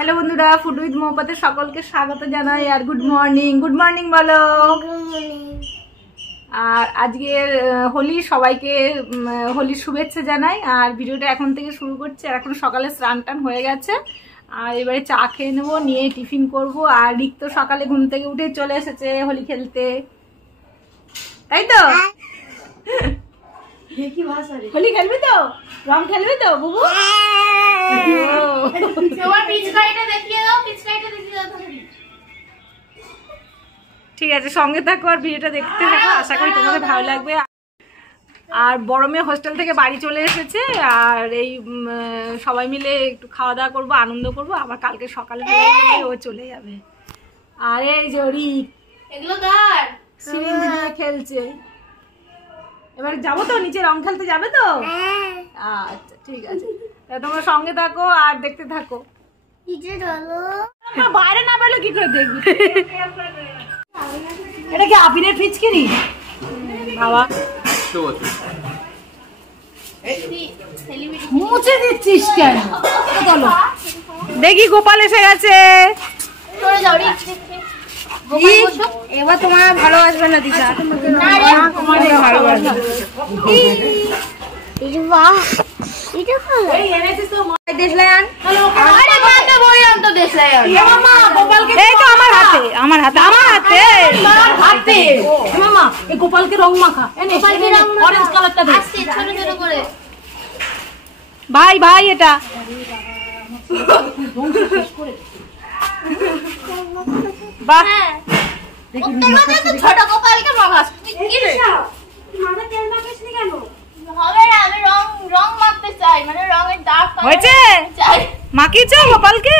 Hello बंधुरा food with Mohabbatein सकलके स्वागत जानाई और गुड मर्निंग बोलो। আর আজকের হোলি সবাইকে হোলির শুভেচ্ছা জানাই। আর ভিডিওটা এখন থেকে শুরু করছি। আর এখন সকালে স্নান টান হয়ে গেছে। আর এবারে চা খেয়ে নেবো, নিয়ে টিফিন করব। আর রিক তো সকালে ঘুম থেকে উঠে চলে এসেছে হোলি খেলতে, তাই তো? হোলি খেলবি তো? রং খেলবি তো বুবু? ঠিক আছে, সঙ্গে থাকো আর ভিডিওটা দেখতে থাকো। আশা করি তোমাদের ভালো লাগবে। আর বড় মেয়ে হোস্টেল থেকে বাড়ি চলে এসেছে। আর এই সবাই মিলে একটু খাওয়া দাওয়া করবো, আনন্দ করবো। আবার কালকে সকালে ও চলে যাবে। আর এই যে রিক সিরিঞ্জ নিয়ে খেলছে। এবার যাবো তো নিচে, রং খেলতে যাবে তো? আচ্ছা ঠিক আছে, তোমরা সঙ্গে থাকো আর দেখতে থাকো। বাইরে না পেলে কি করে দেখবি? এটা কি আবিরের ফিচকিরি বাবা? মুছে দিচ্ছিস কেন? দেখি গোপাল এসে গেছে। এবার তোমার ভালোবাসবে না দিশা, ভালোবাসবে। গোপালকে রং মাখা অরেঞ্জ কালারটা ভাই ভাই এটা বাহ, ছোট গোপালকে মাখা হয়েছে? মাখিয়েছ গোপালকে?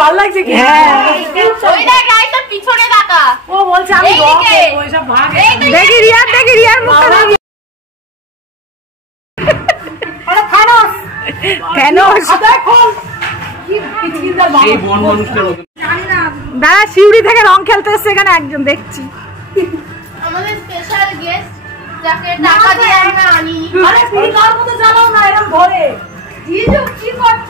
ভালো লাগছে কি? পিছনে টাকা ও বলছে আমি দেখি রিয়ার, দেখি রিয়ার মুখটা দাঁড়া, শিউড়ি থেকে রং খেলতে এসছে এখানে একজন দেখছি। আমাদের স্পেশাল গেস্ট যাকে টাকা দিয়ে আমরা আনি। আরে তুমি কার মতো জানাও না এরকম ধরে জিজু কি করছ?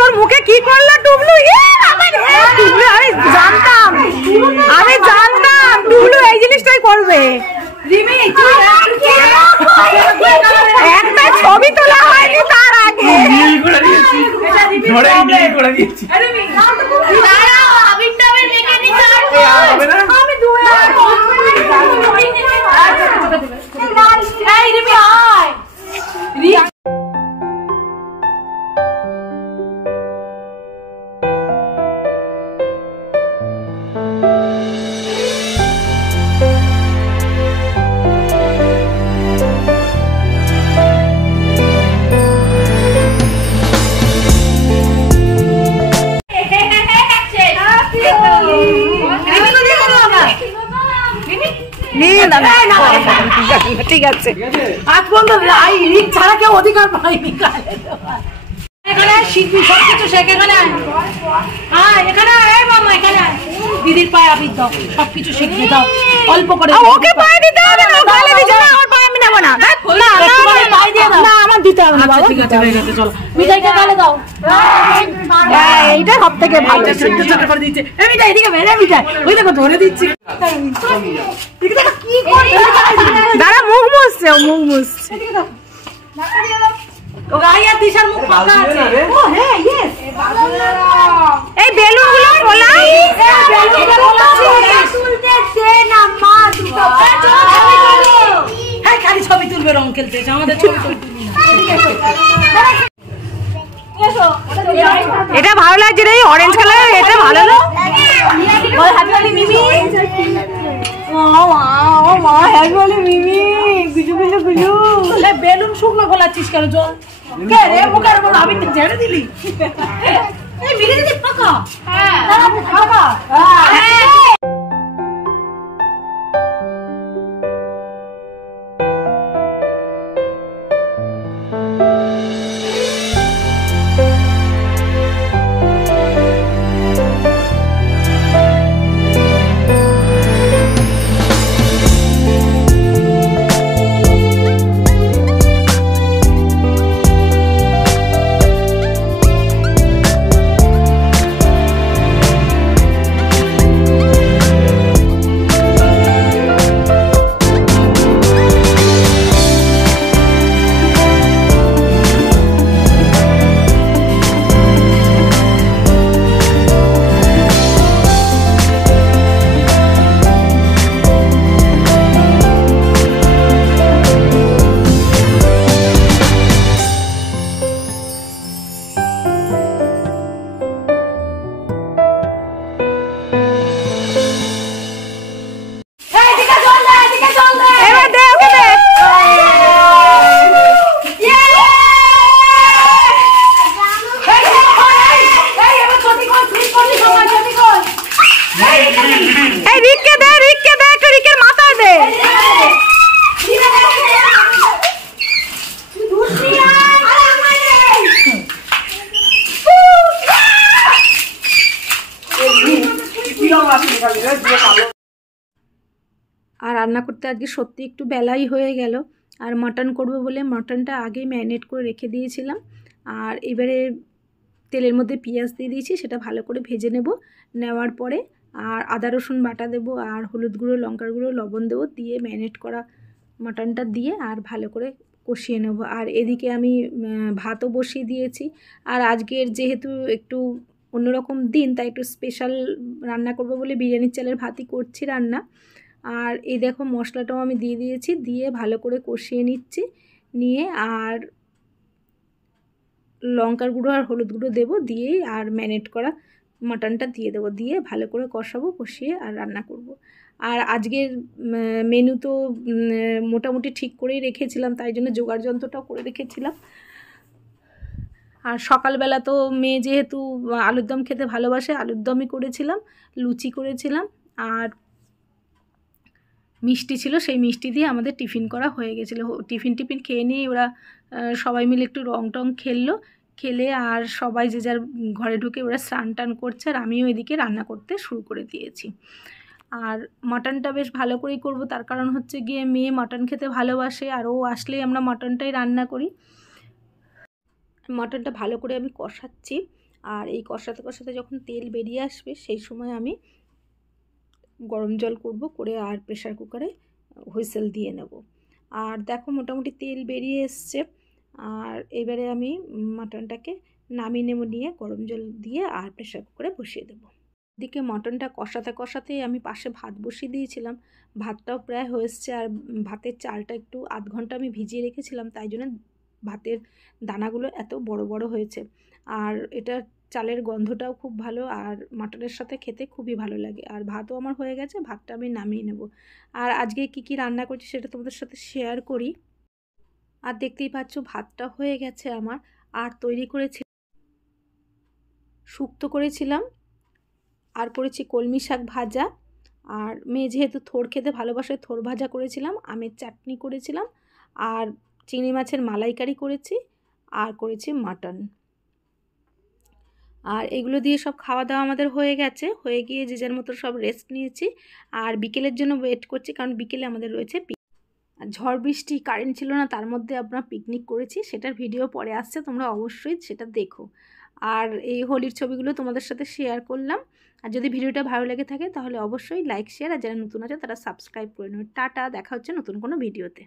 তোর মুখে কি করলো টুবলু? আমি জানতাম টুবলু এই জিনিসটাই করবে। একটা ছবি তোলা হয়নি তার আগে। নিয়ে না, ঠিক আছে। আজ পর্যন্ত রিক ছাড়া কেউ অধিকার পায়নি। এখানে শিখবি সবকিছু শেখে, এখানে এখানে মামা, এখানে দিদির পায়ে আবির দাও, সবকিছু শিখবে দাও অল্প করে। ওকে পায়ে দিতে হবে না, গালে দিতে না, ওর পায়ে আমি নেব না। পায়ে দিয়ে দাও না, আমার দিতে হবে না। আচ্ছা ঠিক আছে, হয়ে গেছে, চলো মিঠাইটা গালে দাও। এইটা সব থেকে ভালো। ছোট ছোট করে দিচ্ছে। এই মিঠাই এদিকে বেরে, মিঠাই ওই দেখো ধরে দিচ্ছি। কি করে দাঁড়া, মুখ মুছছে, ও মুখ মুছছে। গাইয়া দিশার মুখ ফাঁকা আছে। ও হ্যাঁ, ইয়েস। এই বেলুনগুলো খোলা, হ্যাঁ খালি ছবি তুলবে, রং খেলতে আমাদের ছবি তুলবে। এটা ভালো লাগছে রে, অরেঞ্জ কালার, এটা ভালো না? বেলুন শুকনো খোলাচ্ছিস কেন? জল কে রে মুখের উপর আমি ঝেড়ে দিলি। এই মিলে দিদি ফাঁকা, ফাঁকা। আর রান্না করতে আজকে সত্যি একটু বেলাই হয়ে গেল। আর মাটন করব বলে মাটনটা আগেই ম্যারিনেট করে রেখে দিয়েছিলাম। আর এবারে তেলের মধ্যে পেঁয়াজ দিয়ে দিয়েছি, সেটা ভালো করে ভেজে নেওয়ার পরে আর আদা রসুন বাটা দেবো, আর হলুদ গুঁড়ো, লঙ্কার গুঁড়ো, লবণ দেবো, দিয়ে ম্যারিনেট করা মাটনটা দিয়ে আর ভালো করে কষিয়ে নেব। আর এদিকে আমি ভাতও বসিয়ে দিয়েছি। আর আজকের যেহেতু একটু অন্যরকম দিন, তাই একটু স্পেশাল রান্না করব বলে বিরিয়ানির চালের ভাতই করছি রান্না। আর এই দেখো মশলাটাও আমি দিয়ে দিয়েছি, দিয়ে ভালো করে কষিয়ে নিচ্ছি, নিয়ে আর লঙ্কার গুঁড়ো আর হলুদ গুঁড়ো দেবো, দিয়েই আর ম্যারিনেট করা মাটনটা দিয়ে দেবো, দিয়ে ভালো করে কষাবো, কষিয়ে আর রান্না করব। আর আজকের মেনু তো মোটামুটি ঠিক করেই রেখেছিলাম, তাই জন্য জোগাড় যন্ত্রটাও করে রেখেছিলাম। আর সকালবেলা তো মেয়ে যেহেতু আলুর দম খেতে ভালোবাসে, আলুর দমই করেছিলাম, লুচি করেছিলাম, আর মিষ্টি ছিল, সেই মিষ্টি দিয়ে আমাদের টিফিন করা হয়ে গেছিলো। টিফিন খেয়ে নিয়ে ওরা সবাই মিলে একটু রং টং খেলে আর সবাই যে যার ঘরে ঢুকে ওরা স্নান টান করছে, আর আমিও এদিকে রান্না করতে শুরু করে দিয়েছি। আর মাটনটা বেশ ভালো করেই করব, তার কারণ হচ্ছে গিয়ে মেয়ে মাটন খেতে ভালোবাসে, আর ও আসলেই আমরা মাটনটাই রান্না করি। মাটনটা ভালো করে আমি কষাচ্ছি, আর এই কষাতে কষাতে যখন তেল বেরিয়ে আসবে সেই সময় আমি গরম জল করে আর প্রেশার কুকারে হুইসেল দিয়ে নেব। আর দেখো মোটামুটি তেল বেরিয়ে এসছে। আর এবারে আমি মাটনটাকে নামিয়ে নেব, নিয়ে গরম জল দিয়ে আর প্রেশার কুকারে বসিয়ে দেবো। এদিকে মাটনটা কষাতেই আমি পাশে ভাত বসিয়ে দিয়েছিলাম, ভাতটাও প্রায় হয়েছে। আর ভাতের চালটা একটু আধ ঘন্টা আমি ভিজিয়ে রেখেছিলাম, তাই জন্য ভাতের দানাগুলো এত বড় বড় হয়েছে। আর এটা চালের গন্ধটাও খুব ভালো, আর মাটনের সাথে খেতে খুবই ভালো লাগে। আর ভাতও আমার হয়ে গেছে, ভাতটা আমি নামিয়ে নেব। আর আজকে কি রান্না করছি সেটা তোমাদের সাথে শেয়ার করি। আর দেখতেই পাচ্ছ ভাতটা হয়ে গেছে আমার। আর তৈরি করেছি শুক্তো করেছিলাম, আর করেছি কলমি শাক ভাজা, আর মেয়ে যেহেতু থোড় খেতে ভালোবাসে, থোড় ভাজা করেছিলাম, আমের চাটনি করেছিলাম, আর চিংড়ি মাছের মালাইকারি করেছি, আর করেছি মাটন। আর এগুলো দিয়ে সব খাওয়া দাওয়া আমাদের হয়ে গেছে, হয়ে গিয়ে যে যার মতো সব রেস্ট নিয়েছি। আর বিকেলের জন্য ওয়েট করছি, কারণ বিকেলে আমাদের রয়েছে আর ঝড় বৃষ্টি, কারেন্ট ছিল না, তার মধ্যে আমরা পিকনিক করেছি, সেটার ভিডিও পরে আসছে, তোমরা অবশ্যই সেটা দেখো। আর এই হোলির ছবিগুলো তোমাদের সাথে শেয়ার করলাম। আর যদি ভিডিওটা ভালো লেগে থাকে তাহলে অবশ্যই লাইক, শেয়ার, আর যারা নতুন আছে তারা সাবস্ক্রাইব করে নেবে। টাটা, দেখা হচ্ছে নতুন কোনো ভিডিওতে।